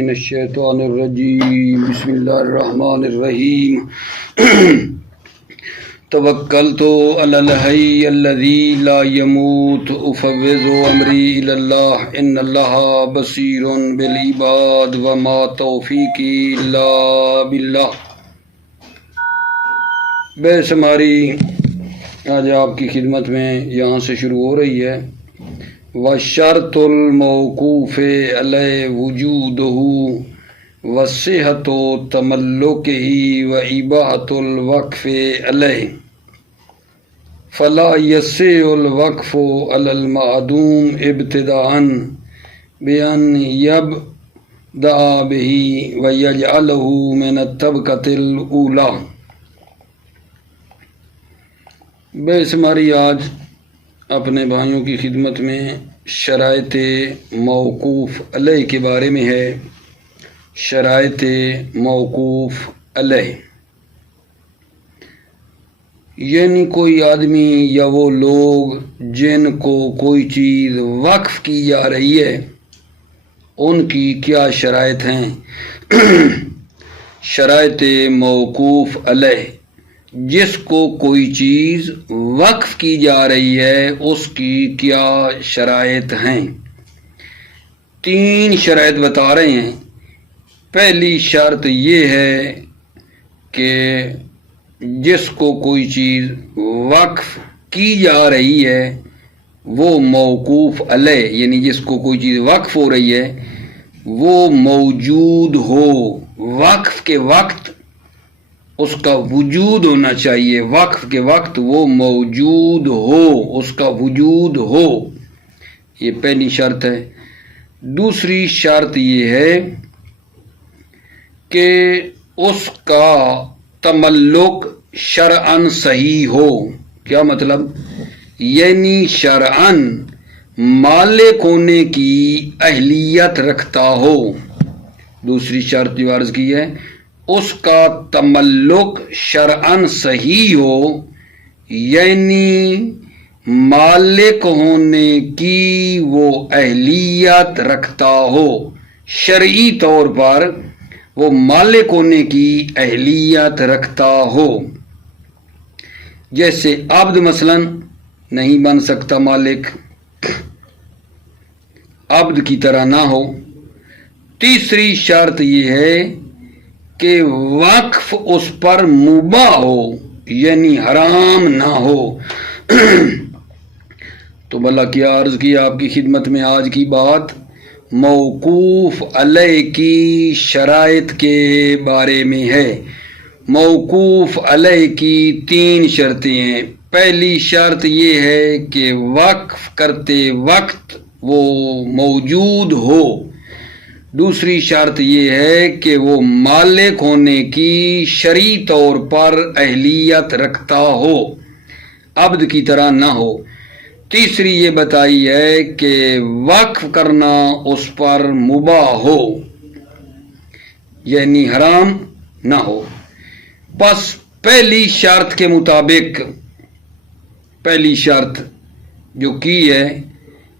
من الشیطان الرجیم بسم اللہ الرحمن الرحیم توکلت علی الحی الذی لا یموت افوض امری الی اللہ ان اللہ بصیر بالعباد وما توفیقی الا باللہ۔ بحث ہماری آج آپ کی خدمت میں یہاں سے شروع ہو رہی ہے۔ وشرط الموقوف علی وجودہ وصحۃ تملکہ واباحۃ الوقف علیہ فلا یصح الوقف علی المعدوم ابتداء بأن یبدأ بہ ویجعلہ من الطبقۃ الاولی۔ بحث ہماری آج اپنے بھائیوں کی خدمت میں شرائط موقوف علیہ کے بارے میں ہے۔ شرائط موقوف علیہ یعنی کوئی آدمی یا وہ لوگ جن کو کوئی چیز وقف کی جا رہی ہے ان کی کیا شرائط ہیں۔ شرائط موقوف علیہ، جس کو کوئی چیز وقف کی جا رہی ہے اس کی کیا شرائط ہیں۔ 3 شرائط بتا رہے ہیں۔ پہلی شرط یہ ہے کہ جس کو کوئی چیز وقف کی جا رہی ہے وہ موقوف علیہ، یعنی جس کو کوئی چیز وقف ہو رہی ہے وہ موجود ہو، وقف کے وقت اس کا وجود ہونا چاہیے، وقف کے وقت وہ موجود ہو، اس کا وجود ہو، یہ پہلی شرط ہے۔ دوسری شرط یہ ہے کہ اس کا تملک شرعاً صحیح ہو۔ کیا مطلب؟ یعنی شرعاً مالک ہونے کی اہلیت رکھتا ہو۔ دوسری شرط جو عرض کی ہے اس کا تملک شرعاً صحیح ہو، یعنی مالک ہونے کی وہ اہلیت رکھتا ہو، شرعی طور پر وہ مالک ہونے کی اہلیت رکھتا ہو۔ جیسے عبد مثلا نہیں بن سکتا مالک، عبد کی طرح نہ ہو۔ تیسری شرط یہ ہے کہ وقف اس پر مباح ہو، یعنی حرام نہ ہو۔ تو بھلا کیا عرض کی آپ کی خدمت میں آج کی بات موقوف علیہ کی شرائط کے بارے میں ہے۔ موقوف علیہ کی 3 شرطیں ہیں۔ پہلی شرط یہ ہے کہ وقف کرتے وقت وہ موجود ہو۔ دوسری شرط یہ ہے کہ وہ مالک ہونے کی شرعی طور پر اہلیت رکھتا ہو، عبد کی طرح نہ ہو۔ تیسری یہ بتائی ہے کہ وقف کرنا اس پر مباح ہو، یعنی حرام نہ ہو۔ بس پہلی شرط کے مطابق، پہلی شرط جو کی ہے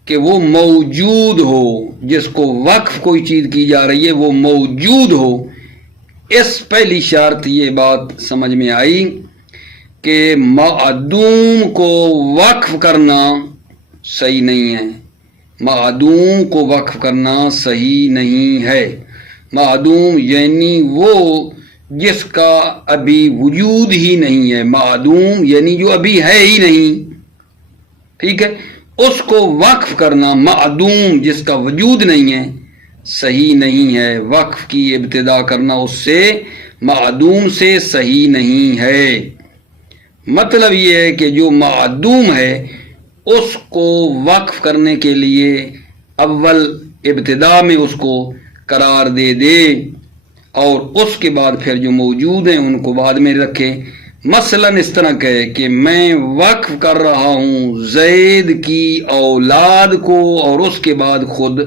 کہ وہ موجود ہو، جس کو وقف کوئی چیز کی جا رہی ہے وہ موجود ہو، اس پہلی شرط یہ بات سمجھ میں آئی کہ معدوم کو وقف کرنا صحیح نہیں ہے۔ معدوم کو وقف کرنا صحیح نہیں ہے۔ معدوم یعنی وہ جس کا ابھی وجود ہی نہیں ہے، معدوم یعنی جو ابھی ہے ہی نہیں، ٹھیک ہے، اس کو وقف کرنا، معدوم جس کا وجود نہیں ہے، صحیح نہیں ہے۔ وقف کی ابتدا کرنا اس سے، معدوم سے صحیح نہیں ہے۔ مطلب یہ ہے کہ جو معدوم ہے اس کو وقف کرنے کے لیے اول ابتدا میں اس کو قرار دے دے اور اس کے بعد پھر جو موجود ہیں ان کو بعد میں رکھے۔ مثلا اس طرح کہے کہ میں وقف کر رہا ہوں زید کی اولاد کو اور اس کے بعد خود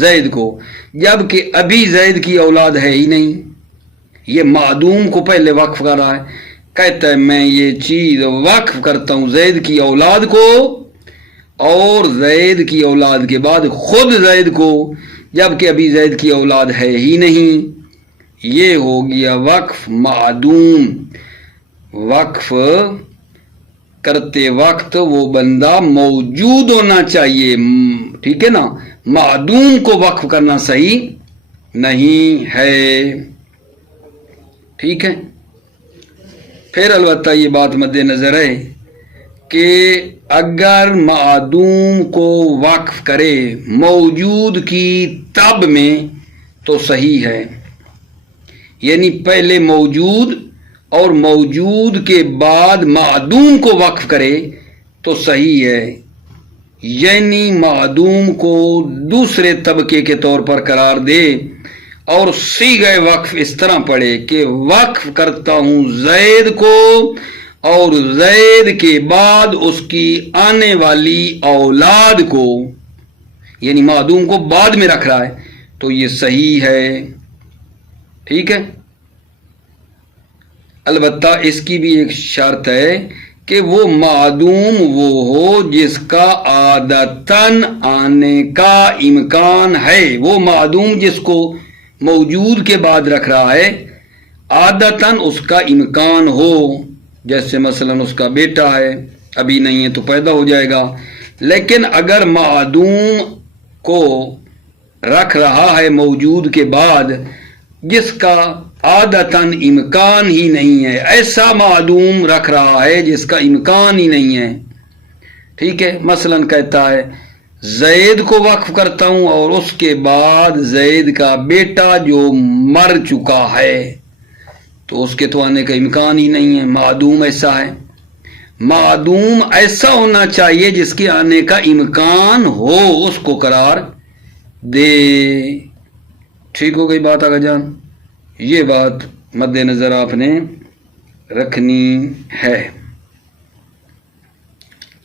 زید کو، جبکہ ابھی زید کی اولاد ہے ہی نہیں، یہ معدوم کو پہلے وقف کر رہا ہے۔ کہتا ہے میں یہ چیز وقف کرتا ہوں زید کی اولاد کو اور زید کی اولاد کے بعد خود زید کو، جبکہ ابھی زید کی اولاد ہے ہی نہیں، یہ ہو گیا وقف معدوم۔ وقف کرتے وقت وہ بندہ موجود ہونا چاہیے، ٹھیک ہے نا، معدوم کو وقف کرنا صحیح نہیں ہے، ٹھیک ہے۔ پھر البتہ یہ بات مد نظر ہے کہ اگر معدوم کو وقف کرے موجود کی تب میں تو صحیح ہے، یعنی پہلے موجود اور موجود کے بعد معدوم کو وقف کرے تو صحیح ہے، یعنی معدوم کو دوسرے طبقے کے طور پر قرار دے اور صیغہ وقف اس طرح پڑھے کہ وقف کرتا ہوں زید کو اور زید کے بعد اس کی آنے والی اولاد کو، یعنی معدوم کو بعد میں رکھ رہا ہے تو یہ صحیح ہے، ٹھیک ہے۔ البتہ اس کی بھی ایک شرط ہے کہ وہ معدوم وہ ہو جس کا عادتاً آنے کا امکان ہے، وہ معدوم جس کو موجود کے بعد رکھ رہا ہے عادتاً اس کا امکان ہو، جیسے مثلا اس کا بیٹا ہے، ابھی نہیں ہے تو پیدا ہو جائے گا، لیکن اگر معدوم کو رکھ رہا ہے موجود کے بعد جس کا عادتاً امکان ہی نہیں ہے، ایسا معدوم رکھ رہا ہے جس کا امکان ہی نہیں ہے، ٹھیک ہے، مثلا کہتا ہے زید کو وقف کرتا ہوں اور اس کے بعد زید کا بیٹا جو مر چکا ہے تو اس کے تو آنے کا امکان ہی نہیں ہے، معدوم ایسا ہے۔ معدوم ایسا ہونا چاہیے جس کے آنے کا امکان ہو، اس کو قرار دے، ٹھیک ہو گئی بات آگا جان؟ یہ بات مد نظر آپ نے رکھنی ہے،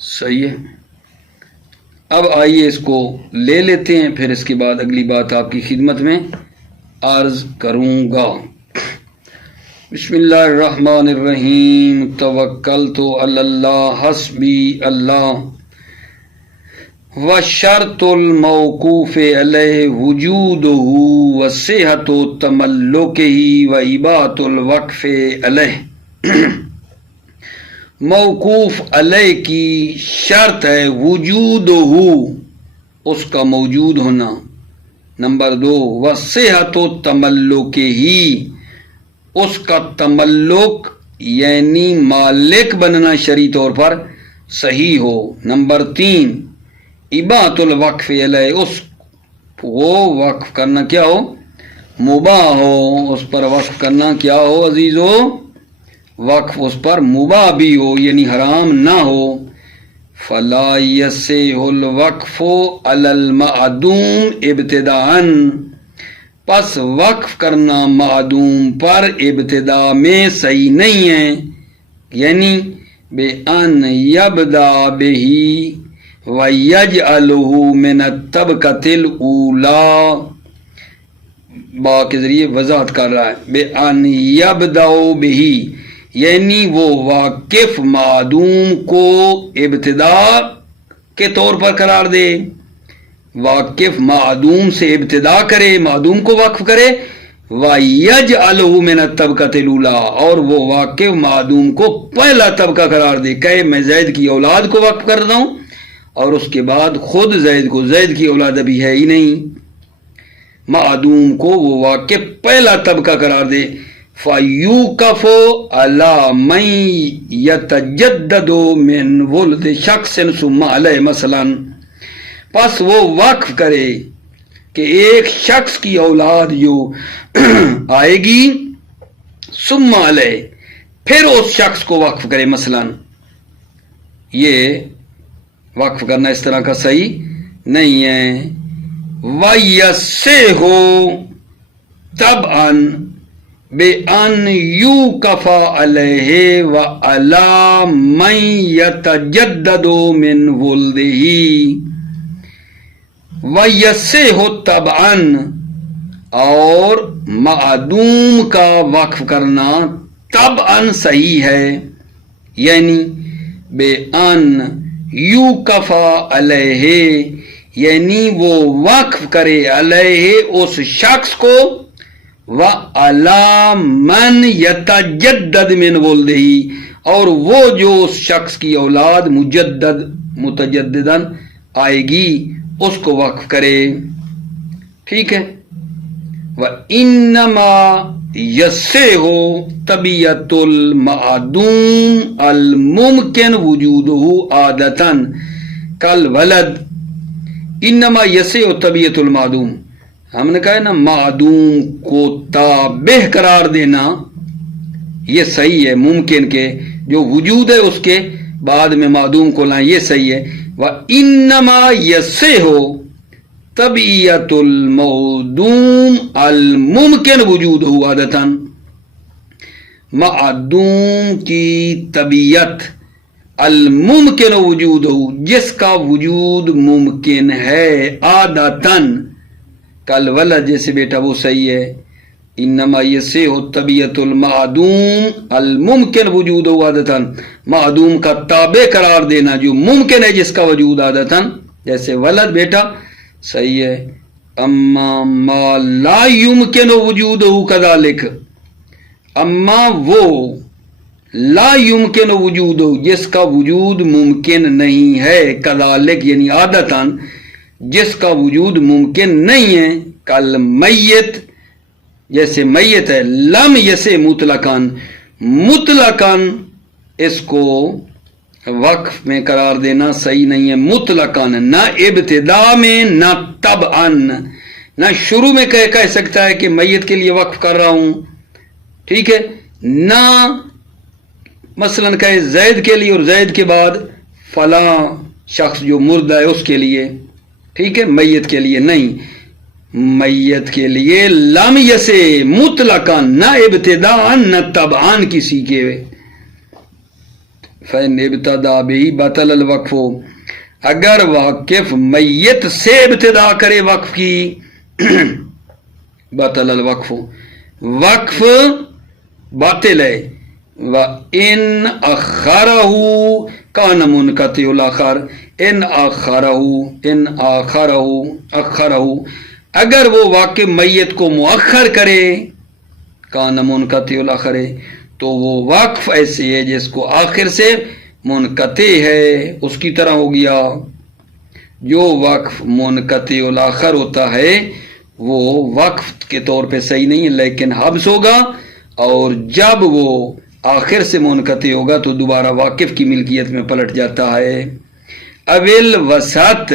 صحیح ہے۔ اب آئیے اس کو لے لیتے ہیں، پھر اس کے بعد اگلی بات آپ کی خدمت میں عرض کروں گا۔ بسم اللہ الرحمن الرحیم، توکلت علی اللہ حسبی اللہ، وشرط الموقوف علیہ وجودہ وصحۃ تملکہ واباحۃ الوقف علیہ۔ موقوف علیہ کی شرط ہے وجودہ، اس کا موجود ہونا، نمبر 2 وصحۃ تملکہ، اس کا تملک یعنی مالک بننا شرعی طور پر صحیح ہو، نمبر 3 اباحۃ الوقف علیہ، اس وہ وقف کرنا کیا ہو، مباح ہو، اس پر وقف کرنا کیا ہو عزیزو، وقف اس پر مباح بھی ہو یعنی حرام نہ ہو۔ فلا یصح الوقف علی المعدوم ابتداءً، پس وقف کرنا معدوم پر ابتدا میں صحیح نہیں ہے، یعنی بے ان یبدا بہی وَيَجْعَلُهُ مِنَ الطَّبْقَةِ الْأُولَى، با کے ذریعے وضاحت کر رہا ہے، بے ان یبدأ بہی، یعنی وہ واقف معدوم کو ابتدا کے طور پر قرار دے، واقف معدوم سے ابتدا کرے، معدوم کو وقف کرے، وَيَجْعَلُهُ مِنَ الطَّبْقَةِ الْأُولَى، اور وہ واقف معدوم کو پہلا طبقہ قرار دے، کہے میں زید کی اولاد کو وقف کر رہا ہوں اور اس کے بعد خود زید کو، زید کی اولاد ابھی ہے ہی نہیں، معدوم کو وہ واقف پہلا طبقہ قرار دے۔ فَيُوقَفُ عَلَى مَن يَتَجَدَّدُ مِن وُلْدِ شَخْصٍ ثُمَّ عَلَيْهِ، مثلا پس وہ وقف کرے کہ ایک شخص کی اولاد جو آئے گی، ثم علیہ، پھر اس شخص کو وقف کرے، مثلا یہ وقف کرنا اس طرح کا صحیح نہیں ہے۔ وَيَصِحُ طَبْعًا بِأَنْ يُوقَفَ عَلَيْهِ وَعَلَى مَنْ يَتَجَدَّدُ مِنْ وُلْدِهِ۔ وَيَصِحُ طَبْعًا، اور معدوم کا وقف کرنا طبعاً صحیح ہے، یعنی بے ان یوقف علیہ، یعنی وہ وقف کرے علیہ اس شخص کو وَعَلَى مَنْ يَتَجَدَّدْ مِنْ وَلْدِهِ اور وہ جو اس شخص کی اولاد متجدداً آئے گی اس کو وقف کرے. ٹھیک ہے. وَإِنَّمَا يَصِحُّ طَبِيَّةُ الْمَعْدُومِ الْمُمْكِنُ وُجُودُهُ عَادَةً كَالْوَلَدِ. انما یصح طبیعت المعدوم، ہم نے کہا ہے نا معدوم کو تابع قرار دینا یہ صحیح ہے، ممکن کہ جو وجود ہے اس کے بعد میں معدوم کو لائیں یہ صحیح ہے. وَإِنَّمَا يَصِحُّ طبیعت المعدوم الممکن وجودہ عادتاً، معدوم کی طبیعت الممکن وجود جس کا وجود ممکن ہے عادتاً کالولد جیسے بیٹا وہ صحیح ہے. انما یصح طبیعت المعدوم الممکن وجود عادتاً، معدوم کا تابع قرار دینا جو ممکن ہے جس کا وجود عادتاً جیسے ولد بیٹا صحیح ہے. اما ما لا یمکن وجودہ کذالک، اما وہ لا یمکن وجود جس کا وجود ممکن نہیں ہے کذالک یعنی عادتاً جس کا وجود ممکن نہیں ہے کل میت جیسے میت ہے. لم یسے مطلقاً، مطلقاً اس کو وقف میں قرار دینا صحیح نہیں ہے. مطلقاً نہ ابتدا میں نہ طبعاً، نہ شروع میں کہہ سکتا ہے کہ میت کے لیے وقف کر رہا ہوں. ٹھیک ہے. نہ مثلاً کہے زید کے لیے اور زید کے بعد فلاں شخص جو مردہ ہے اس کے لیے. ٹھیک ہے. میت کے لیے نہیں، میت کے لیے لم یسے مطلقاً نہ ابتداء نہ طبعاً کسی کے. فَإِنْ ابْتَدَى بِهِ بَطَلَ الْوَقْفُ، اگر واقف میت سے ابتدا کرے وقف کی بطل الوقف، وقف باطل ہے. وَإِنْ أَخَّرَهُ كَانَ مُنْقَطِعُ الْآخَرِ، إِنْ أَخَّرَهُ اگر وہ واقع میت کو مؤخر کرے كَانَ مُنْقَطِعُ الْآخَرِ تو وہ وقف ایسے ہے جس کو آخر سے منقطع ہے اس کی طرح ہو گیا. جو وقف منقطع الآخر ہوتا ہے وہ وقف کے طور پہ صحیح نہیں ہے لیکن حبس ہوگا، اور جب وہ آخر سے منقطع ہوگا تو دوبارہ واقف کی ملکیت میں پلٹ جاتا ہے. اول وسط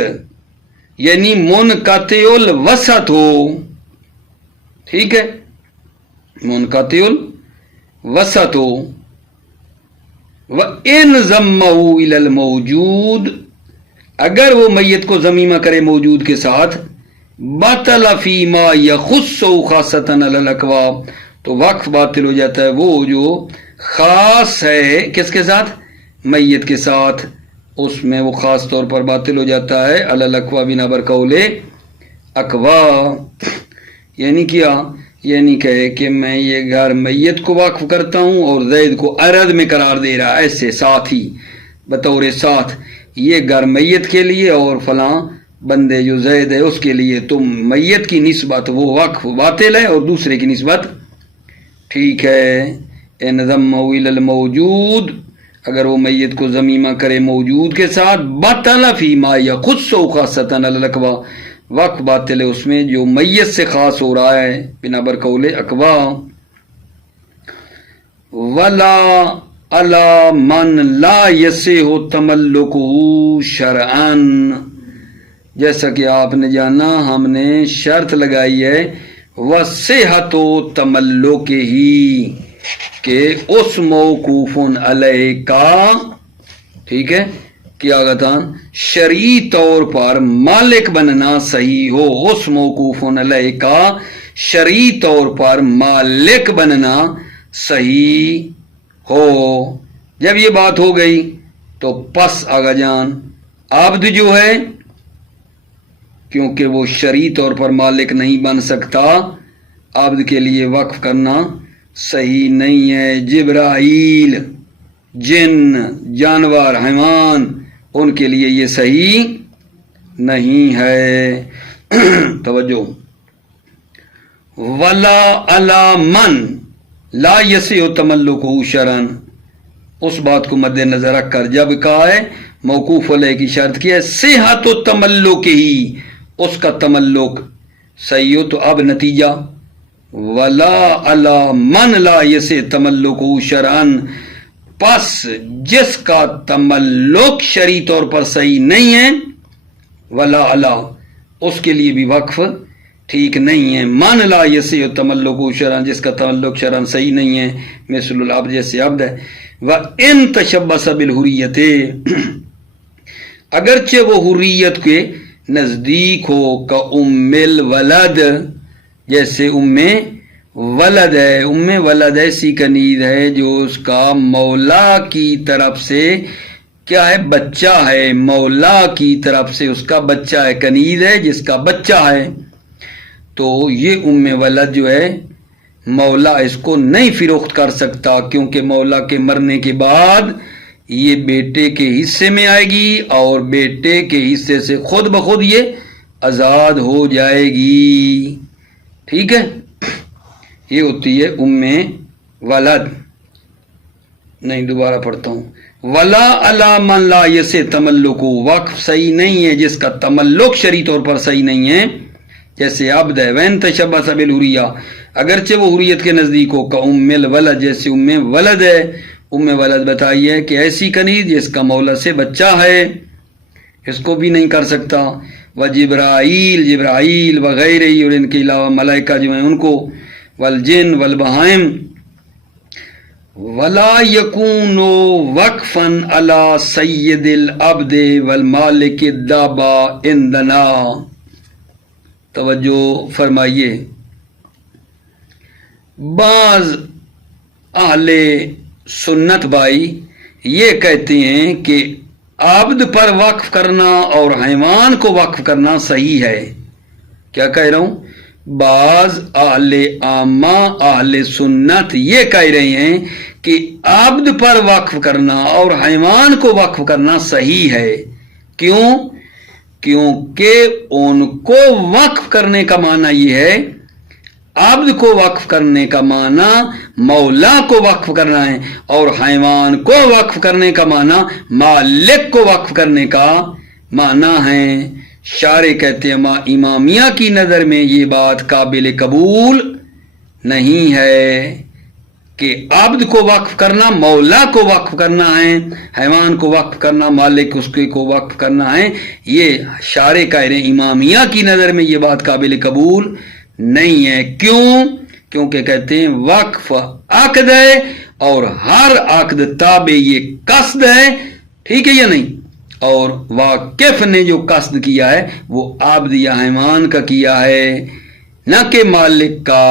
یعنی منقطع الوسط ہو. ٹھیک ہے. منقطع الوسط ہو. وَإِنْ ضَمَّهُ إِلَى الْمَوْجُودِ اگر وہ میت کو ضمیمہ کرے موجود کے ساتھ بَطَلَ فِي مَا يَخُصُّهُ خَاصَّةً عَلَى الْأَقْوَى تو وقف باطل ہو جاتا ہے وہ جو خاص ہے کس کے ساتھ، میت کے ساتھ، اس میں وہ خاص طور پر باطل ہو جاتا ہے. علی الاقوا بنا بر قول اقوا یعنی کیا، یعنی کہے کہ میں یہ گھر میت کو وقف کرتا ہوں اور زید کو عرض میں قرار دے رہا ایسے ساتھ ہی بطور ساتھ، یہ گھر میت کے لیے اور فلاں بندے جو زید ہے اس کے لیے، تو میت کی نسبت وہ وقف باطل ہے اور دوسرے کی نسبت ٹھیک ہے. ان ضمہ الی الموجود اگر وہ میت کو ضمیمہ کرے موجود کے ساتھ بطل فی ما یخص خاصۃ علی الاقوا وقف باطل ہے اس میں جو میت سے خاص ہو رہا ہے بنا بر قول اقوا. ولا علی من لا یصح تملکہ شرعا جیسا کہ آپ نے جانا ہم نے شرط لگائی ہے وصحت و تملک ہی کہ اس موقوف علیہ کا ٹھیک ہے کیا کہتا شرعی طور پر مالک بننا صحیح ہو، اس موقوف علیہ کا شرعی طور پر مالک بننا صحیح ہو. جب یہ بات ہو گئی تو پس آگا جان عبد جو ہے کیونکہ وہ شرعی طور پر مالک نہیں بن سکتا عبد کے لیے وقف کرنا صحیح نہیں ہے. جبرائیل، جن، جانور، حیوان ان کے لیے یہ صحیح نہیں ہے۔ توجہ، ولا علی من لا یصح تملکہ شرعن، اس بات کو مد نظر رکھ کر جب کہا ہے موقوف علیہ کی شرط کی ہے صحت و تملک ہی، اس کا تملک صحیح ہو، تو اب نتیجہ ولا علی من لا یصح تملکہ شرعن، پس جس کا تملک شرعی طور پر صحیح نہیں ہے، ولا علی، اس کے لیے بھی وقف ٹھیک نہیں ہے، من لا یصح تملکہ شرعن، جس کا تملک شرعن صحیح نہیں ہے، مثل العبد، جیسے عبد ہے، وَإِن تَشَبَّثَ بِالْحُرِّيَّةِ، اگرچہ وہ حریت کے نزدیک ہو، کا ام الولد، جیسے ام ولد ہے، ام ولد ایسی کنیز ہے جو اس کا مولا کی طرف سے کیا ہے، بچہ ہے، مولا کی طرف سے اس کا بچہ ہے، کنیز ہے جس کا بچہ ہے، تو یہ ام ولد جو ہے مولا اس کو نہیں فروخت کر سکتا، کیونکہ مولا کے مرنے کے بعد یہ بیٹے کے حصے میں آئے گی اور بیٹے کے حصے سے خود بخود یہ آزاد ہو جائے گی، ٹھیک ہے۔ یہ ہوتی ہے ام ولد۔ نہیں، دوبارہ پڑھتا ہوں، ولا علی من لا یصح تملکہ، وقف صحیح نہیں ہے جس کا تملک شرعی طور پر صحیح نہیں ہے، جیسے عبد ہے، وین تشبث بالحریہ، اگرچہ وہ حریت کے نزدیک ہو، کا ام الولد، جیسے ام ولد ہے، ام ولد بتائیے کہ ایسی کنیز جس کا مولا سے بچہ ہے، اس کو بھی نہیں کر سکتا، و جبرائیل، جبرائیل وغیرہ، اور ان کے علاوہ ملائکہ جو ہیں ان کو، والجن والبہائم، ولا یکون وقفا علی سید العبد والمالک الدابہ عندنا۔ توجہ فرمائیے، بعض اہل سنت بھائی یہ کہتے ہیں کہ عبد پر وقف کرنا اور حیوان کو وقف کرنا صحیح ہے۔ کیا کہہ رہا ہوں؟ بعض اہل عامہ، اہل سنت یہ کہہ رہے ہیں کہ عبد پر وقف کرنا اور حیوان کو وقف کرنا صحیح ہے۔ کیوں؟ کیونکہ ان کو وقف کرنے کا معنی یہ ہے، عبد کو وقف کرنے کا معنی مولا کو وقف کرنا ہے، اور حیوان کو وقف کرنے کا معنی مالک کو وقف کرنے کا معنی ہے۔ شارح کہتے ہیں امامیہ کی نظر میں یہ بات قابل قبول نہیں ہے کہ عبد کو وقف کرنا مولا کو وقف کرنا ہے، حیوان کو وقف کرنا مالک اس کو وقف کرنا ہے۔ یہ شارح کہہ رہے ہیں امامیہ کی نظر میں یہ بات قابل قبول نہیں ہے۔ کیوں؟ کیونکہ کہتے ہیں وقف عقد ہے اور ہر عقد تابع یہ قصد ہے، ٹھیک ہے یا نہیں؟ اور واقف نے جو قصد کیا ہے وہ عبد یا حیوان کا کیا ہے، نہ کہ مالک کا،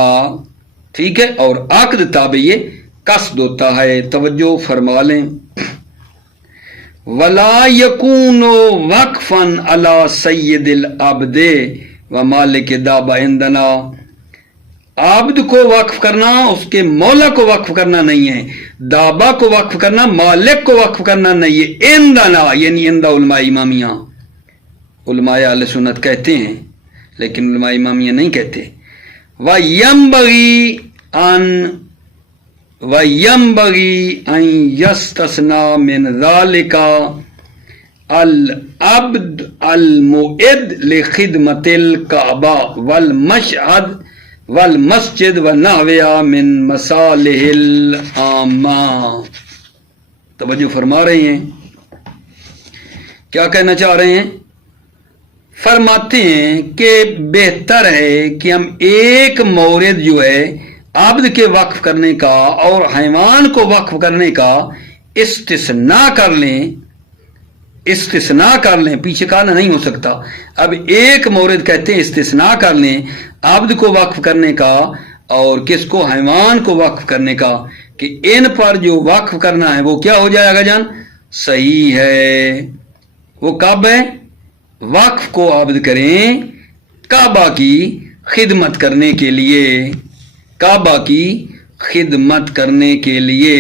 ٹھیک ہے، اور عقد تابع یہ قصد ہوتا ہے۔ توجہ فرما لیں، ولا یکون وقفا علی سید العبد و مالک دابہ عندنا، عبد کو وقف کرنا اس کے مولا کو وقف کرنا نہیں ہے، دابہ کو وقف کرنا مالک کو وقف کرنا نہیں ہے، عندنا یعنی عند علماء امامیہ، علماء اہل سنت کہتے ہیں لیکن علماء امامیہ نہیں کہتے۔ وَيَنبَغِي أَن يَسْتَثْنَى مِنْ ذَلِكَ العبد المؤد لخدمت الکعبہ والمشہد والمسجد ونحوها من مصالح العامہ۔ توجہ فرما رہے ہیں، کیا کہنا چاہ رہے ہیں؟ فرماتے ہیں کہ بہتر ہے کہ ہم ایک مورد جو ہے عبد کے وقف کرنے کا اور حیوان کو وقف کرنے کا استثناء کر لیں، پیچھے کہنا نہیں ہو سکتا، اب ایک مورد کہتے ہیں استثناء کر لیں عبد کو وقف کرنے کا اور کس کو، حیوان کو وقف کرنے کا، کہ ان پر جو وقف کرنا ہے وہ کیا ہو جائے گا جان؟ صحیح ہے۔ وہ کب ہے؟ وقف کو عبد کریں کعبہ کی خدمت کرنے کے لیے، کعبہ کی خدمت کرنے کے لیے،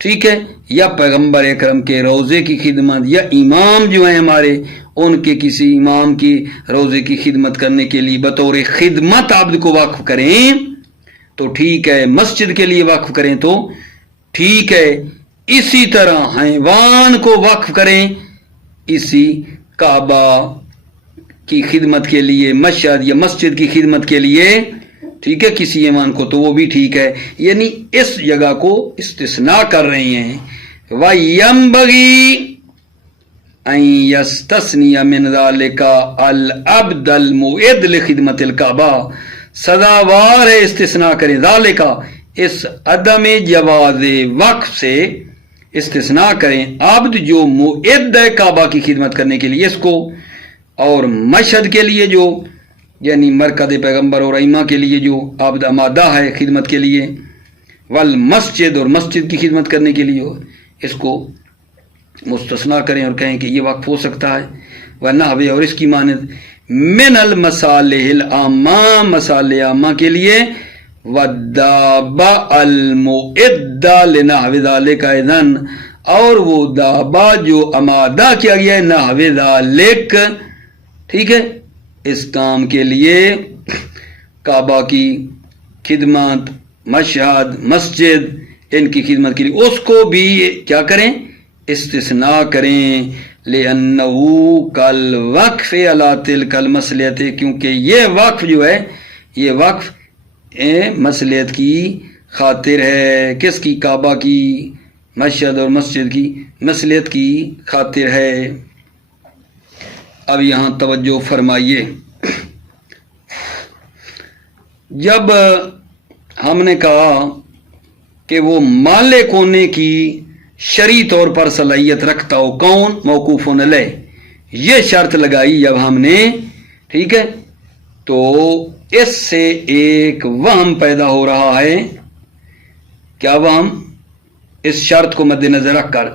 ٹھیک ہے، یا پیغمبر اکرم کے روضے کی خدمت، یا امام جو ہیں ہمارے ان کے کسی امام کی روزے کی خدمت کرنے کے لیے بطور خدمت عبد کو وقف کریں تو ٹھیک ہے، مسجد کے لیے وقف کریں تو ٹھیک ہے، اسی طرح حیوان کو وقف کریں اسی کعبہ کی خدمت کے لیے، مشہد یا مسجد کی خدمت کے لیے، ٹھیک ہے، کسی حیوان کو تو وہ بھی ٹھیک ہے. یعنی اس جگہ کو استثناء کر رہے ہیں. وَيَنبَغِي أَن يَسْتَثْنِيَ مِنْ ذَلِكَ الْعَبْدَ الْمُعِدُّ لِخِدْمَةِ الْكَعْبَةِ، سزاوار ہے استثناء کریں ذالکا، اس عدم جواز وقف سے استثناء کریں عبد جو معد ہے کعبہ کی خدمت کرنے کے لیے اس کو، اور مشہد کے لیے جو یعنی مرکز پیغمبر اور ائمہ کے لیے جو عبد آمادہ ہے خدمت کے لیے، والمسجد اور مسجد کی خدمت کرنے کے لیے اس کو مستثنا کریں اور کہیں کہ یہ وقف ہو سکتا ہے. ورنہ اور اس کی مانند من المصالح العامہ، مصالح عامہ کے لیے، والدابہ المعدہ لنحو ذالک اذن، اور وہ دابہ جو آمادہ کیا گیا ہے نحو ذالک، ٹھیک ہے، اس کام کے لیے، کعبہ کی خدمت، مشہد، مسجد، ان کی خدمت کے لیے اس کو بھی کیا کریں، استثناء کریں. لِأَنَّهُ كَالْوَقْفِ عَلَى تِلْكَ الْمَصْلِحَةِ، کیونکہ یہ وقف جو ہے یہ وقف مصلحت کی خاطر ہے. کس کی؟ کعبہ کی، مشہد اور مسجد کی مصلحت کی خاطر ہے. اب یہاں توجہ فرمائیے، جب ہم نے کہا کہ وہ مالک ہونے کی شرعی طور پر صلاحیت رکھتا ہو، کون؟ موقوف علیہ، یہ شرط لگائی جب ہم نے، ٹھیک ہے، تو اس سے ایک وہم پیدا ہو رہا ہے. کیا وہم؟ اس شرط کو مد نظر رکھ کر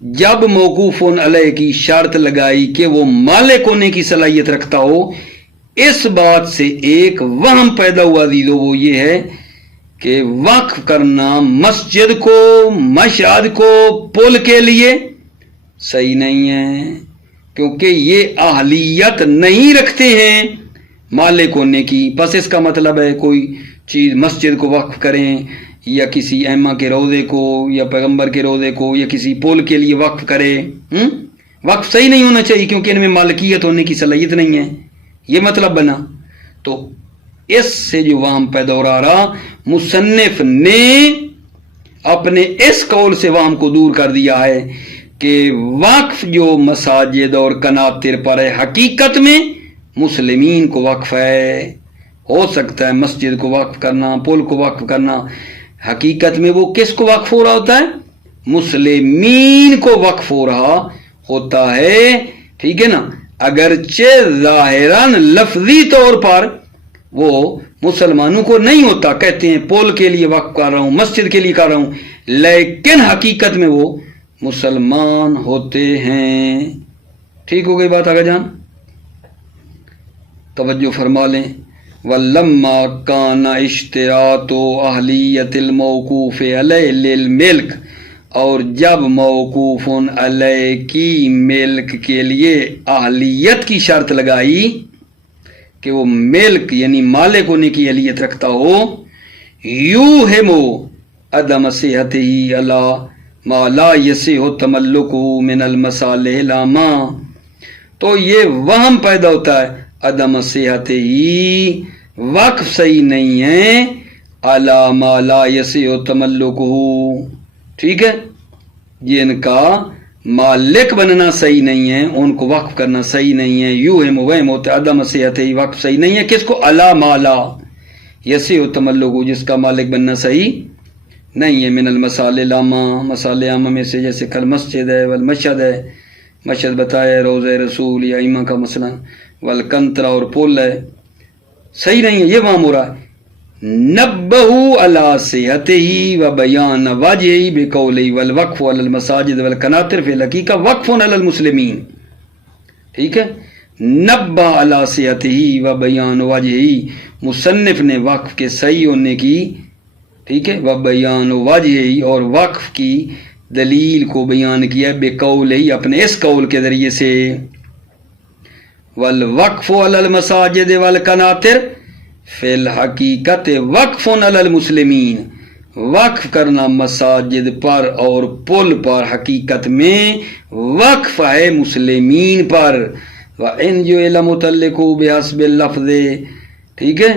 جب موقوف علیہ کی شرط لگائی کہ وہ مالک ہونے کی صلاحیت رکھتا ہو، اس بات سے ایک وہم پیدا ہوا عزیزو، وہ یہ ہے کہ وقف کرنا مسجد کو، مشہد کو، پل کے لیے صحیح نہیں ہے، کیونکہ یہ اہلیت نہیں رکھتے ہیں مالک ہونے کی. بس اس کا مطلب ہے کوئی چیز مسجد کو وقف کریں یا کسی ائمہ کے روضے کو یا پیغمبر کے روضے کو یا کسی پل کے لیے وقف کرے، وقف صحیح نہیں ہونا چاہیے کیونکہ ان میں مالکیت ہونے کی صلاحیت نہیں ہے، یہ مطلب بنا. تو اس سے جو وہم پیدا ہو رہا، مصنف نے اپنے اس قول سے وہم کو دور کر دیا ہے کہ وقف جو مساجد اور قناطر پر ہے حقیقت میں مسلمین کو وقف ہے. ہو سکتا ہے مسجد کو وقف کرنا، پل کو وقف کرنا، حقیقت میں وہ کس کو وقف ہو رہا ہوتا ہے؟ مسلمین کو وقف ہو رہا ہوتا ہے، ٹھیک ہے نا. اگرچہ ظاہراً لفظی طور پر وہ مسلمانوں کو نہیں ہوتا، کہتے ہیں پول کے لیے وقف کر رہا ہوں، مسجد کے لیے کر رہا ہوں، لیکن حقیقت میں وہ مسلمان ہوتے ہیں. ٹھیک ہو گئی بات آگے جان؟ توجہ فرما لیں. وَلَمَّا كَانَ اشْتِرَاطُ أَهْلِيَّةِ الْمَوْقُوفِ عَلَيْهِ لِلْمِلْكِ، اور جب موقوف علیہ کی ملک کے لیے اہلیت کی شرط لگائی کہ وہ ملک یعنی مالک ہونے کی اہلیت رکھتا ہو، یوہمو عدم صحتہ علی ما لا یصح تملکہ من المصالح العامہ، تو یہ وہم پیدا ہوتا ہے عدم صحت ہی، وقف صحیح نہیں ہے، علی ما لا یصح تملکہ، ٹھیک ہے، جن کا مالک بننا صحیح نہیں ہے ان کو وقف کرنا صحیح نہیں ہے. یوہم وہم ہوتا ہے عدم صحت ہی، وقف صحیح نہیں ہے، کس کو؟ علی ما لا یصح تملکہ، جس کا مالک بننا صحیح نہیں ہے. من المصالح العامہ، مصالح عامہ میں سے جیسے کل مسجد ہے، والمشہد ہے، مشہد بتایا روضہ رسول یا ائمہ کا مثلا، والقنطرہ اور پل ہے، صحیح نہیں ہے، یہ وہم ہو رہا ہے. نبہو علی صحتہ و بیان وجہہ بقولہ والوقف علی المساجد والقناطر فی الحقیقہ وقف علی المسلمین، ٹھیک ہے. نبہ علی صحتہ و بیان وجہہ، مصنف نے وقف کے صحیح ہونے کی، ٹھیک ہے، و بیان وجہہ، اور وقف کی دلیل کو بیان کیا بقولہ، اپنے اس قول کے ذریعے سے. والوقف علی المساجد والقناطر فی الحقیقت وقف علی المسلمین، وقف کرنا مساجد پر اور پل پر حقیقت میں وقف ہے مسلمین پر. وَإِنْ جُعِلَ مُتَعَلِّقُ بِحَسْبِ اللَّفْظِ، ٹھیک ہے،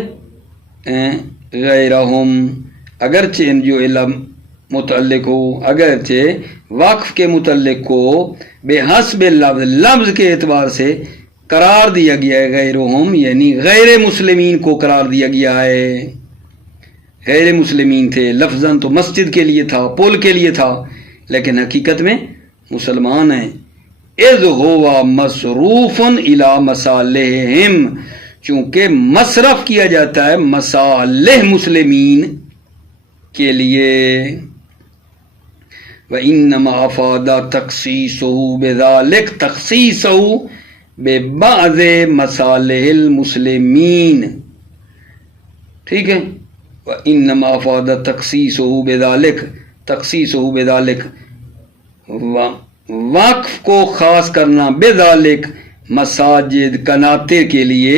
غیرہم، اگرچہ ان جو متعلق ہو، اگرچہ وقف کے متعلق کو بحسب لفظ، لفظ کے اعتبار سے قرار دیا گیا ہے، غیرہم یعنی غیر مسلمین کو قرار دیا گیا ہے. غیر مسلمین تھے، لفظاً تو مسجد کے لیے تھا، پل کے لیے تھا، لیکن حقیقت میں مسلمان ہیں. اذ ہوا مصروف الی مصالحہم، چونکہ مصرف کیا جاتا ہے مصالح مسلمین کے لیے. وَإِنَّمَا أَفَادَ تَخْصِيصُهُ بِذَلِكَ تَخْصِيصُهُ بِبَعْضِ مَصَالِحِ الْمُسْلِمِينَ، ٹھیک ہے. وَإِنَّمَا أَفَادَ تَخْصِيصُهُ بِذَلِكَ تَخْصِيصُهُ بِذَلِكَ، وقف کو خاص کرنا، بذالک مساجد قناطر کے لیے،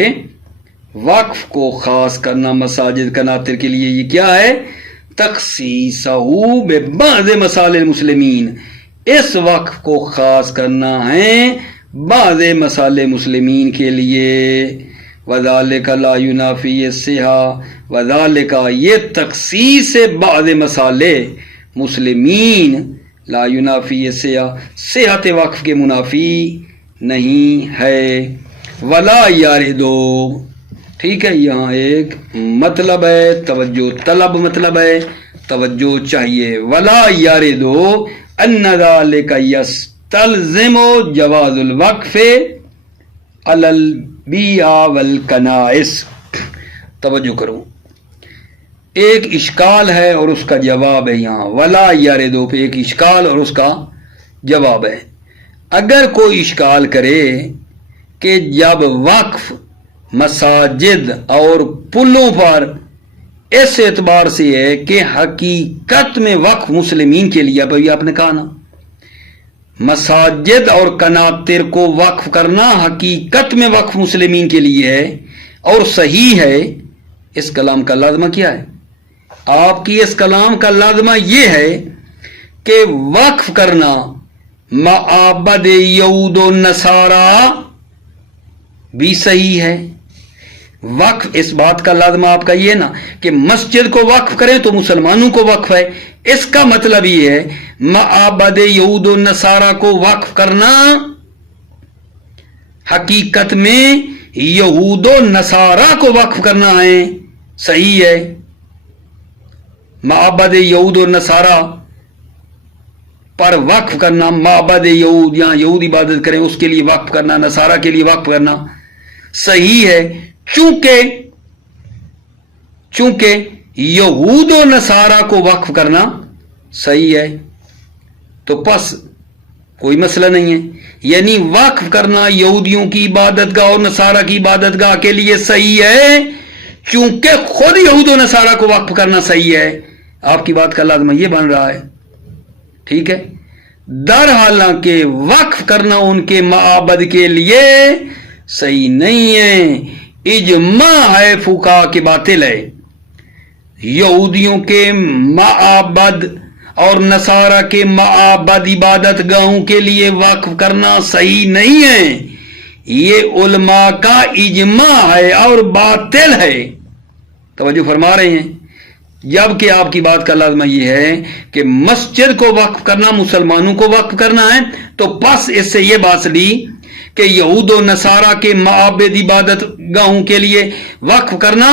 وقف کو خاص کرنا مساجد قناطر کے لیے، یہ کیا ہے؟ تخصیصہ ببعض مصالح المسلمین، اس وقف کو خاص کرنا ہے بعض مصالح مسلمین کے لیے. وذالک لا ینافی الصحہ، وذالک یہ تخصیص بعض مصالح مسلمین لا ینافی صحت وقف کے منافی نہیں ہے. ولا یاردو، ٹھیک ہے، یہاں ایک مطلب ہے، توجہ طلب مطلب ہے، توجہ چاہیے. ولا یاردو ان ذلک یستلزم جواز الوقف علی البیع والکنائس. توجہ کرو، ایک اشکال ہے اور اس کا جواب ہے یہاں. ولا یاردو پہ ایک اشکال اور اس کا جواب ہے. اگر کوئی اشکال کرے کہ جب وقف مساجد اور پلوں پر اس اعتبار سے ہے کہ حقیقت میں وقف مسلمین کے لیے، ابھی آپ نے کہا نا مساجد اور قناطر کو وقف کرنا حقیقت میں وقف مسلمین کے لیے ہے اور صحیح ہے، اس کلام کا لازمہ کیا ہے؟ آپ کی اس کلام کا لازمہ یہ ہے کہ وقف کرنا معابد یہود و نصارہ بھی صحیح ہے. وقف، اس بات کا لازمہ آپ کا یہ نا کہ مسجد کو وقف کریں تو مسلمانوں کو وقف ہے، اس کا مطلب یہ ہے معابد یہود و نصارہ کو وقف کرنا حقیقت میں یہود و نصارہ کو وقف کرنا ہے، صحیح ہے. معبد یہود و نصارہ پر وقف کرنا، معبد یہود یہاں یہود عبادت کریں اس کے لیے وقف کرنا، نصارہ کے لیے وقف کرنا صحیح ہے، چونکہ یہود و نصارہ کو وقف کرنا صحیح ہے، تو پس کوئی مسئلہ نہیں ہے. یعنی وقف کرنا یہودیوں کی عبادت گاہ اور نصارہ کی عبادت گاہ کے لیے صحیح ہے، چونکہ خود یہود و نصارہ کو وقف کرنا صحیح ہے. آپ کی بات کا لازمہ یہ بن رہا ہے، ٹھیک ہے. در حالانکہ وقف کرنا ان کے معابد کے لیے صحیح نہیں ہے، اجماع ہے فقہا کے باطل ہے. یہودیوں کے معابد اور نصارہ کے معابد عبادت گاہوں کے لیے وقف کرنا صحیح نہیں ہے، یہ علماء کا اجماع ہے اور باطل ہے. توجہ فرما رہے ہیں. جبکہ آپ کی بات کا لازمہ یہ ہے کہ مسجد کو وقف کرنا مسلمانوں کو وقف کرنا ہے، تو پس اس سے یہ بات لی کہ یہود و نصارہ کے معابد عبادت گاہوں کے لیے وقف کرنا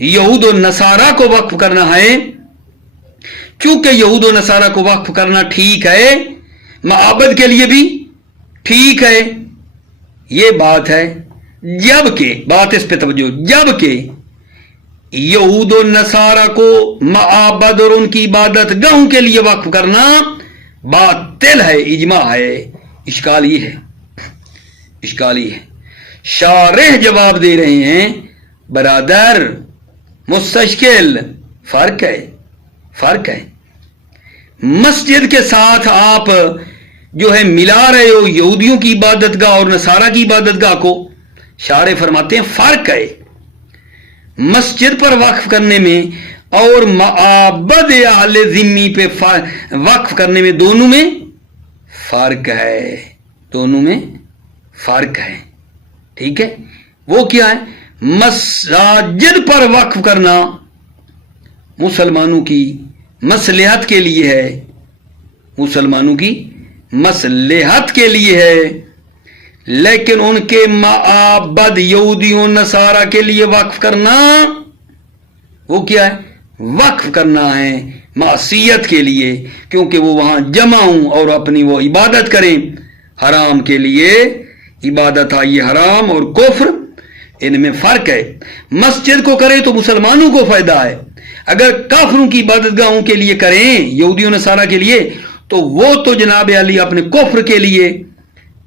یہود و نصارہ کو وقف کرنا ہے، چونکہ یہود و نصارہ کو وقف کرنا ٹھیک ہے، معابد کے لیے بھی ٹھیک ہے. یہ بات ہے. جبکہ بات اس پہ توجہ، جبکہ یہود و نصارہ کو معابد اور ان کی عبادت گاہوں کے لیے وقف کرنا باطل ہے، اجماع ہے. اشکال یہ ہے، اشکال یہ ہے. شارح جواب دے رہے ہیں برادر مستشکل، فرق ہے، فرق ہے. مسجد کے ساتھ آپ جو ہے ملا رہے ہو یہودیوں کی عبادت گاہ اور نصارہ کی عبادت گاہ کو، شارح فرماتے ہیں فرق ہے مسجد پر وقف کرنے میں اور معبد اہل ذمی پہ وقف کرنے میں، دونوں میں فرق ہے، دونوں میں فرق ہے. ٹھیک ہے، وہ کیا ہے؟ مساجد پر وقف کرنا مسلمانوں کی مصلحت کے لیے ہے، مسلمانوں کی مصلحت کے لیے ہے، لیکن ان کے معبد یہودیوں نصارہ کے لیے وقف کرنا وہ کیا ہے؟ وقف کرنا ہے معصیت کے لیے، کیونکہ وہ وہاں جمع ہوں اور اپنی وہ عبادت کریں. حرام کے لیے عبادت آئی حرام اور کفر، ان میں فرق ہے. مسجد کو کرے تو مسلمانوں کو فائدہ ہے، اگر کافروں کی عبادت گاہوں کے لیے کریں یہودیوں نصارہ کے لیے تو وہ تو جناب علی اپنے کفر کے لیے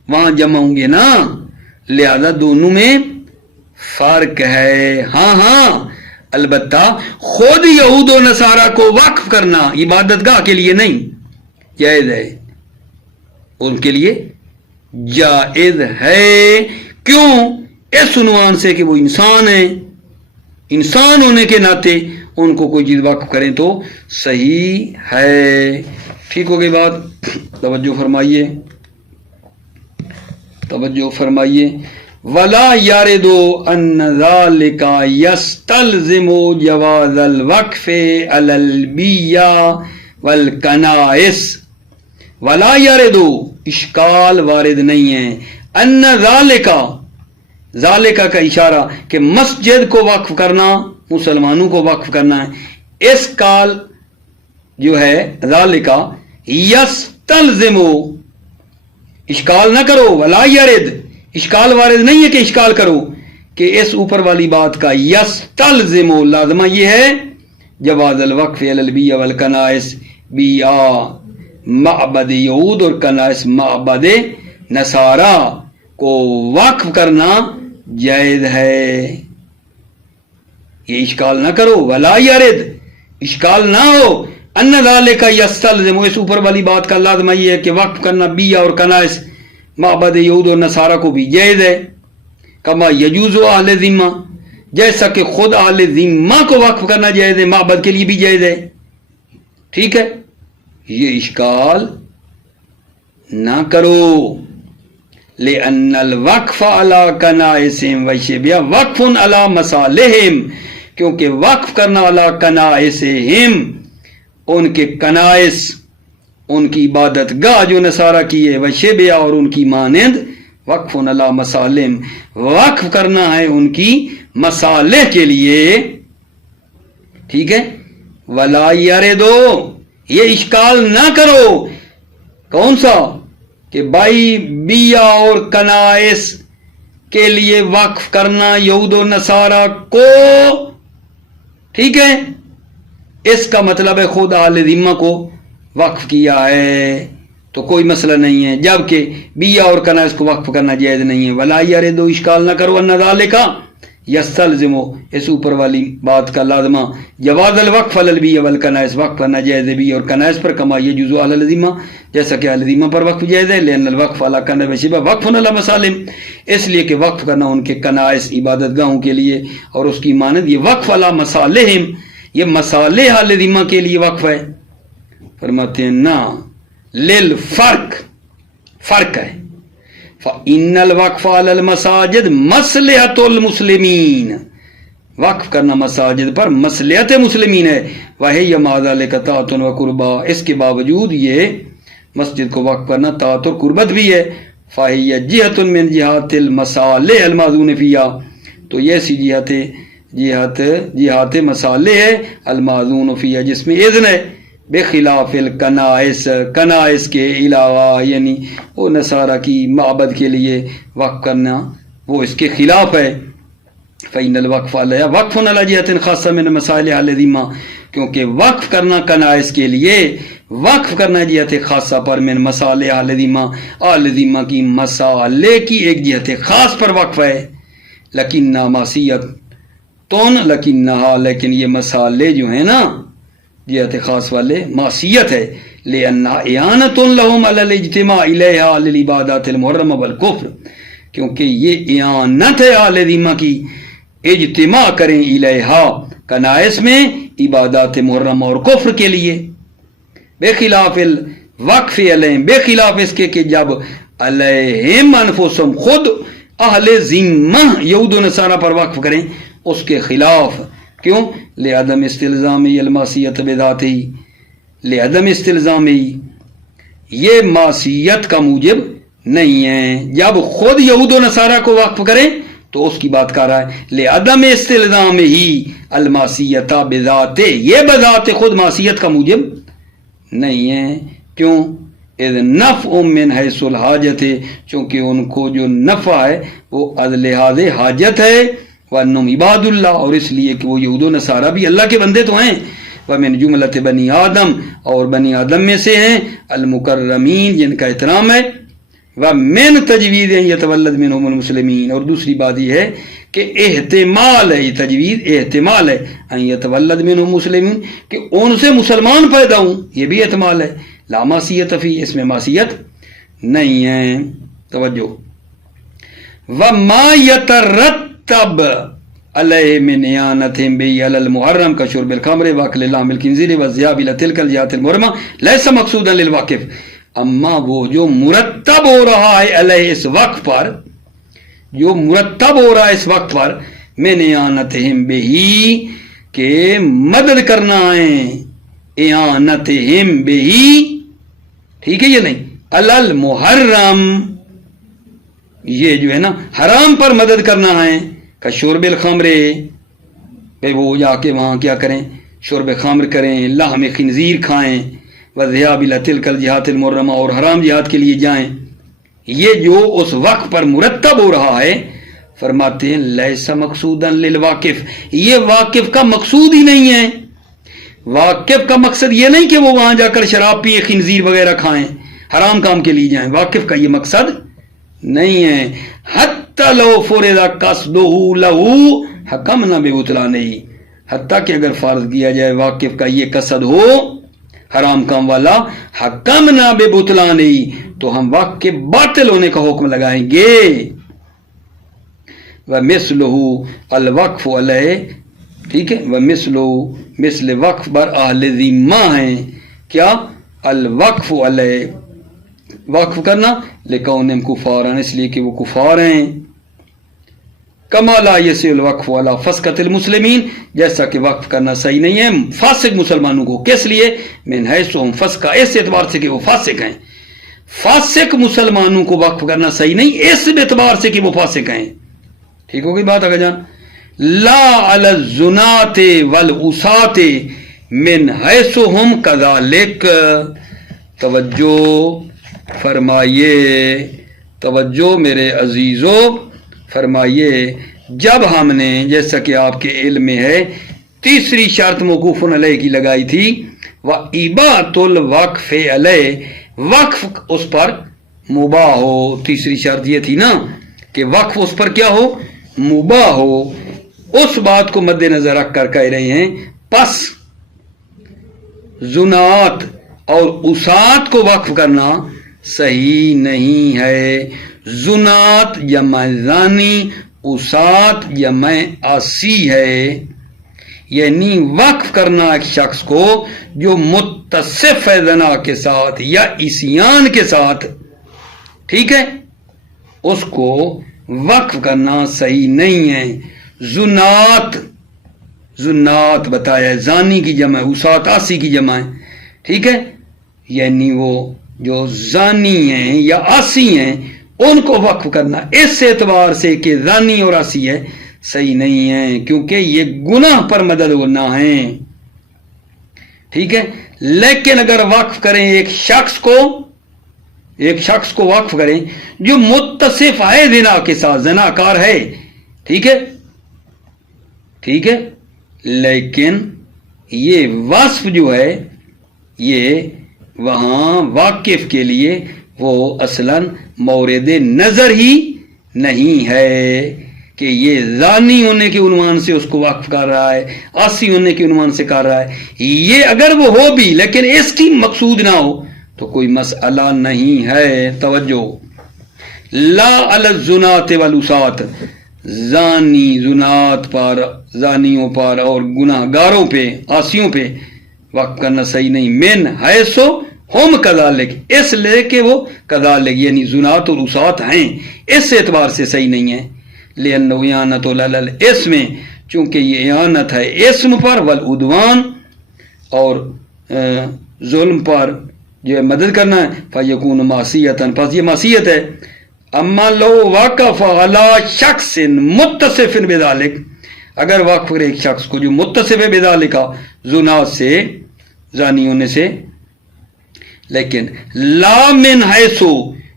وہاں جمع ہوں گے نا. لہذا دونوں میں فرق ہے. ہاں البتہ خود یہود و نصارہ کو وقف کرنا عبادت گاہ کے لیے نہیں، جائز ہے، ان کے لیے جائز ہے. کیوں؟ اس عنوان سے کہ وہ انسان ہیں، انسان ہونے کے ناطے ان کو کوئی چیز وقف کریں تو صحیح ہے. ٹھیک ہو گئی بات؟ توجہ فرمائیے، توجہ فرمائیے. ولا یارد ان ذلک یستلزم جواز الوقف علی البیع والکنائس. ولا یارد، اشکال وارد نہیں ہے، ان ذالک کا اشارہ کہ مسجد کو وقف کرنا مسلمانوں کو وقف کرنا ہے. اس کال جو ہے ذالک یستلزم، اشکال نہ کرو، ولا یرد، اشکال وارد نہیں ہے کہ اشکال کرو کہ اس اوپر والی بات کا یستلزم لازمہ یہ ہے جواز الوقف علی البیع والکنائس، بیع معبد یہود اور کنائس معبد نصارہ کو وقف کرنا جائز ہے. یہ اشکال نہ کرو، ولا یرد، اشکال نہ ہو، ان ذالک یستلزم، اس اوپر والی بات کا لازمہ یہ ہے کہ وقف کرنا بیع اور کنائس معبد یہود اور نصارہ کو بھی جائز ہے. کما یجوز اہل ذمہ، جیسا کہ خود اہل ذمہ کو وقف کرنا جائز ہے، معبد کے لیے بھی جائز ہے. ٹھیک ہے، یہ اشکال نہ کرو. لأن الوقف علی کنائسہم وشبیہ وقف علی مصالحہم، کیونکہ وقف کرنا علی کنائسہم، ان کے کنائس، ان کی عبادت گاہ جو نصارہ کی ہے، وشبیہ اور ان کی مانند، وقف علی مصالحہم، وقف کرنا ہے ان کی مصالح کے لیے. ٹھیک ہے، ولا یردو، یہ اشکال نہ کرو. کون سا؟ کہ بھائی بیع اور کنائس کے لیے وقف کرنا یہود و نصارہ کو، ٹھیک ہے، اس کا مطلب ہے خود اہل ذمہ کو وقف کیا ہے تو کوئی مسئلہ نہیں ہے، جبکہ بیع اور کنائس کو وقف کرنا جائز نہیں ہے. ولا یردو، اشکال نہ کرو، ان ذالک یستلزم، اس اوپر والی بات کا لازمہ جواز الوقف علی البیع والکنائس، وقف کرنا جائز ہے بیع اور کنائس پر، کما یجوز علی الذمہ، جیسا کہ اہل ذمہ پر وقف جائز ہے. لأن الوقف علی کنائس وشبہ وقف علی مصالحہم، اس لیے کہ وقف کرنا ان کے کنائس عبادت گاہوں کے لیے اور اس کی مانند، یہ وقف علی مصالحہم، یہ مصالح اہل ذمہ کے لیے وقف ہے. فرماتے ہیں نا، للفرق، فرق ہے. فإن الوقف علی المساجد مصلحۃ المسلمین، وقف کرنا مساجد پر مصلحت مسلمین ہے. وہی مع ذلک طاعۃ و قربہ، اس کے باوجود یہ مسجد کو وقف کرنا طاعت اور قربت بھی ہے. فہی جہۃ من جہات المصالح الماذون فیہا، تو یہ ایسی جہات مصالح ہے الماذون فیہا جس میں اذن ہے. بخلاف الکنائس، کنائس کے علاوہ، یعنی وہ نصارہ کی معبد کے لیے وقف کرنا وہ اس کے خلاف ہے. فإن الوقف علیہ وقف علی جہۃ خاصہ من مصالح اہل ذمہ، کیونکہ وقف کرنا کنائس کے لیے وقف کرنا جہت خاصہ پر من مصالح اہل ذمہ، اہل ذمہ کی مصالح کی ایک جہت خاص پر وقف ہے. لیکن معصیت لیکن یہ مصالح جو ہیں نا جہت خاص والے معصیت ہے. لأن اعانۃ لهم علی الاجتماع الیہا للعبادات المحرمہ والکفر، کیونکہ یہ اعانت ہے اہل ذمہ کی، اجتماع کریں الیہا کنائس میں عبادات محرم اور کفر کے لیے، بے خلاف الوقف علیہم، بے خلاف اس کے کہ جب علیہم انفسہم خود اہل ذمہ یہود و نصارہ پر وقف کریں، اس کے خلاف، کیوں؟ لعدم استلزامی المعصیت بذاتہ، لعدم استلزامی، یہ معصیت کا موجب نہیں ہے۔ جب خود یہود و نصارہ کو وقف کریں تو اس کی بات کر رہا ہے لعدم استلزام ہی المعصیت بذات، یہ بذات خود معصیت کا موجب نہیں ہے۔ کیوں؟ اذ نفع من حیث الحاجت، چونکہ ان کو جو نفع ہے وہ از لحاظ حاجت ہے، وانہم عباد اللہ، اور اس لیے کہ وہ یہود و نصارہ بھی اللہ کے بندے تو ہیں، ومن جملۃ بنی آدم، اور بنی آدم میں سے ہیں، المکرمین جن کا احترام ہے، ومن تجوید یتولد منہم المسلمین، اور دوسری بات یہ ہے کہ احتمال ہے، یہ تجوید احتمال ہے، ان یتولد منہم مسلمین، کہ ان سے مسلمان پیدا ہوں، یہ بھی احتمال ہے، لا معصیت فی، اس میں معصیت نہیں ہے۔ توجہ، وما یترتب علیہ من اعانتہم بہ علی المحرم کشرب الخمر واکل لحم الخنزیر والذهاب الی تلک الجہات المحرمہ لیس مقصودا للواقف، اما وہ جو مرتب ہو رہا ہے علیہ اس وقت پر، جو مرتب ہو رہا ہے اس وقت پر، من اعانتہم بہ، کہ مدد کرنا ہے، اعانتہم بہ، ٹھیک ہے یہ نہیں، علی المحرم، یہ جو ہے نا حرام پر مدد کرنا ہے، کا شرب الخمر، بھئی وہ جا کے وہاں کیا کریں، شرب خمر کریں، لحم خنزیر کھائیں، وذهاب الی تلک الجہات المحرمہ، اور حرام جہاد کے لیے جائیں، یہ جو اس وقت پر مرتب ہو رہا ہے، فرماتے ہیں لیس مقصودا للواقف، یہ واقف کا مقصود ہی نہیں ہے۔ واقف کا مقصد یہ نہیں کہ وہ وہاں جا کر شراب پیے، خنزیر وغیرہ کھائیں، حرام کام کے لیے جائیں، واقف کا یہ مقصد نہیں ہے۔ حتی لو فرض قصدہ لہ حکمنا ببطلانہ، حتیٰ کہ اگر فرض کیا جائے واقف کا یہ قصد ہو حرام کام والا، حکمنا ببطلانہ، تو ہم واقف کے باطل ہونے کا حکم لگائیں گے۔ ومثلہ الوقف علیہ، ٹھیک ہے، ومثلہ، مثل وقف بر اہل ذمہ ہیں، کیا؟ الوقف علیہ، وقف کرنا، لکونہم کفارن، اس لیے کہ وہ کفار ہیں، کما لا یصح الوقف علی فسقۃ المسلمین، جیسا کہ وقف کرنا صحیح نہیں ہے فاسق مسلمانوں کو، کس لیے؟ من حیث ہم فسقہ، اس اعتبار سے کہ وہ فاسق ہیں، فاسق مسلمانوں کو وقف کرنا صحیح نہیں اس اعتبار سے کہ وہ فاسق ہیں، ٹھیک ہو گئی بات آگے جان؟ لا علی الزنات والعصات من حیث ہم کذالک، توجہ فرمائیے، توجہ میرے عزیزو، فرمائیے، جب ہم نے جیسا کہ آپ کے علم میں ہے تیسری شرط موقوف علیہ کی لگائی تھی، وَإِبَاحَةُ الْوَقْفِ عَلَيْهِ، وقف اس پر مباح ہو، تیسری شرط یہ تھی نا کہ وقف اس پر کیا ہو؟ مباح ہو، اس بات کو مد نظر رکھ کر کہہ رہے ہیں پس زنات اور اسات کو وقف کرنا صحیح نہیں ہے۔ زنات جمع زانی، اسات جمع آسی ہے، یعنی وقف کرنا ایک شخص کو جو متصف ہے زنا کے ساتھ یا عصیان کے ساتھ، ٹھیک ہے، اس کو وقف کرنا صحیح نہیں ہے۔ زنات، زنات بتایا ہے، زانی کی جمع، اسات آسی کی جمع ہے، ٹھیک ہے، یعنی وہ جو زانی ہیں یا آسی ہیں ان کو وقف کرنا اس اعتبار سے کہ زانی اور آسی ہے صحیح نہیں ہے، کیونکہ یہ گناہ پر مدد ہونا ہے، ٹھیک ہے۔ لیکن اگر وقف کریں ایک شخص کو وقف کریں جو متصف ہے زنا کے ساتھ، زنا کار ہے، ٹھیک ہے، ٹھیک ہے، لیکن یہ وصف جو ہے یہ وہاں واقف کے لیے وہ اصلاً مورد نظر ہی نہیں ہے کہ یہ زانی ہونے کے عنوان سے اس کو وقف کر رہا ہے، آسی ہونے کے عنوان سے کر رہا ہے، یہ اگر وہ ہو بھی لیکن اس کی مقصود نہ ہو تو کوئی مسئلہ نہیں ہے۔ توجہ، لا علی الزنات والوسات، زانی زنات پر، زانیوں پر اور گناہ گاروں پہ، عاصیوں پہ وقف کرنا صحیح نہیں. من حیث ہم کذالک، اس لئے کہ وہ کذالک یعنی زنات اور وسات ہیں، اس اعتبار سے صحیح نہیں ہے. لأنہ اعانت علی الاسم، چونکہ یہ اعانت ہے اسم پر، والعدوان اور ظلم پر جو ہے مدد کرنا ہے. فیکون معصیتاً، پس یہ معصیت ہے. اما لو وقف علی شخص متصف بذالک، اگر وقف کرے ایک شخص کو جو متصف ہے بذالک زنات سے، زانی ہونے سے، لیکن لا من حیث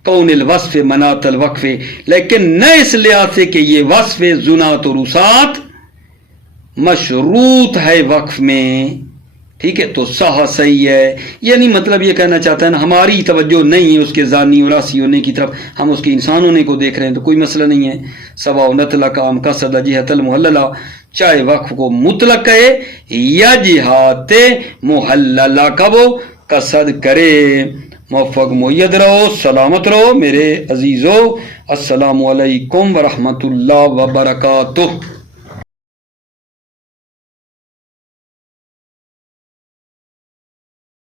کون الوصف منات الوقف، لیکن نہ اس لحاظ سے کہ یہ وصف زنات اور وسات مشروط ہے وقف میں، ٹھیک ہے، تو صحیح ہے. یعنی مطلب یہ کہنا چاہتا ہے نا، ہماری توجہ نہیں ہے اس کے زانی اور عاصی ہونے کی طرف، ہم اس کے انسان ہونے کو دیکھ رہے ہیں تو کوئی مسئلہ نہیں ہے. سواء نطلق ام قصد جہت المحللہ، چاہے وقف کو مطلق کہے یا جہات محللہ کا وہ قصد کرے. موفق مؤید رہو، سلامت رہو میرے عزیزو. السلام علیکم ورحمۃ اللہ وبرکاتہ.